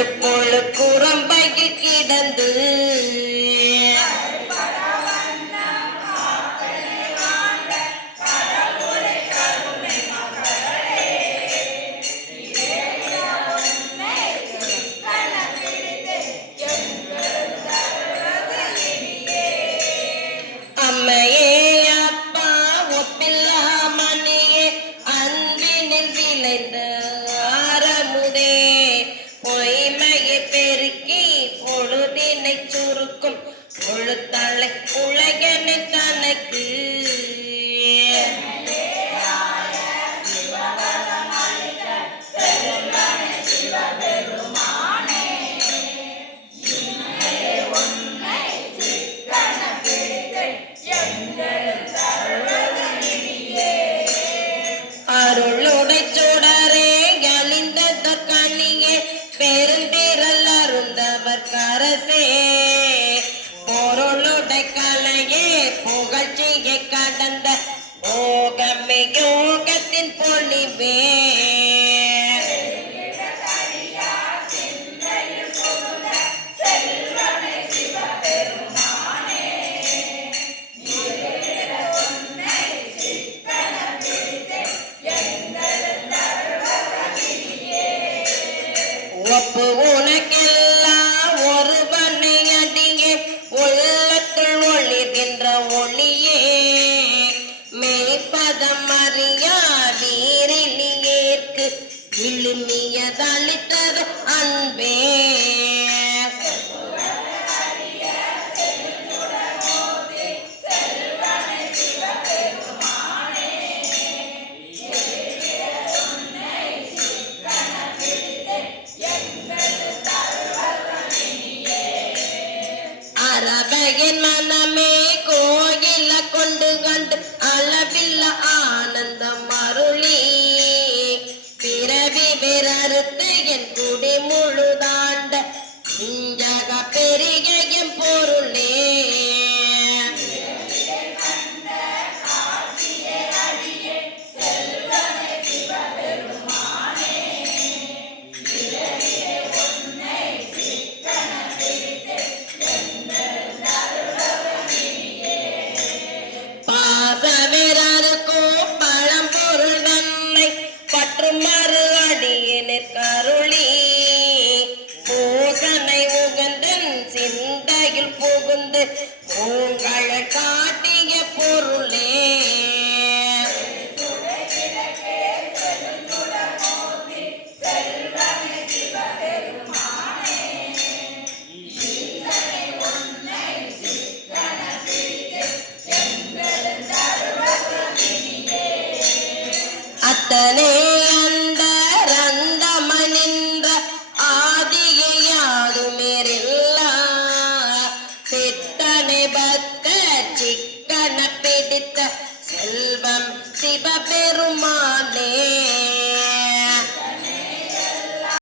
அழுப்பொழு குரம்பையில் கிடந்து பெருக்கி பொழுதினை சுருக்கும் பொழுத்தலை புகழ்ச்சியை கடந்த ஓகமே யோகத்தின் பொழிவே ஒப்பு உனக்கெல்லாம் விழுமியதளித்தது அன்பே. அரவையின் மனமே கோயில கொண்டு கண்டு அளவில்ல إن வந்து உங்கள் காட்டிய பொருளே. அத்தனை செல்வம் சிவபெருமானே.